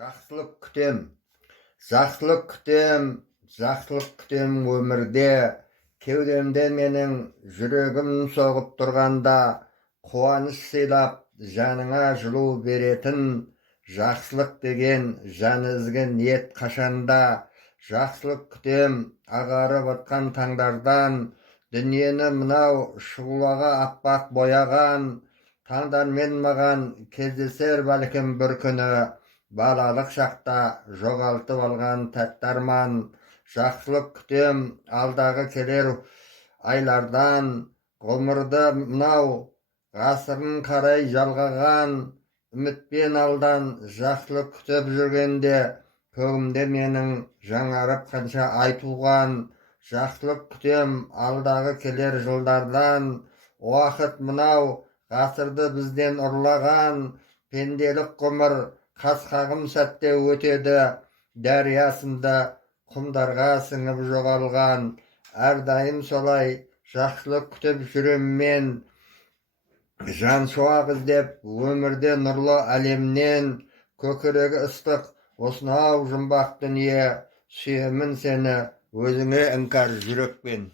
Жақсылық күтем, жақсылық күтем, жақсылық күтем өмірде. Кеудемде менің жүрегім соғып тұрғанда, қуаныш сыйлап, жаныңа жылу беретін, жақсылық деген жан ізгі ниет қашанда. Жақсылық күтем ағарып атқан таңдардан, дүниені мынау шұғылаға аппақ бояған, таңдармен маған кездесер бәлкім бір күні, балалық шақта жоғалтып алған тәтті арман. Жақсылық күтем алдағы келер айлардан, ғұмырды мынау ғасырын қарай жалғаған, үмітпен алдан жақсылық күтіп жүргенде, көгімде менің жаңарып қанша ай туған. Жақсылық күтем алдағы келер жылдардан, уақыт мынау ғасырды бізден ұрлаған, пенделік ғұмыр қас-қағым сәтте өтеді, дариясында құмдарға сіңіп жоғалған. Әрдайым солай жақсылық күтіп жүрем мен, жан шуақ іздеп өмірде нұрлы әлемнен. Көкірегі ыстық осынау жұмбақ дүние, сүйемін сені өзіңе іңкәр жүрекпен.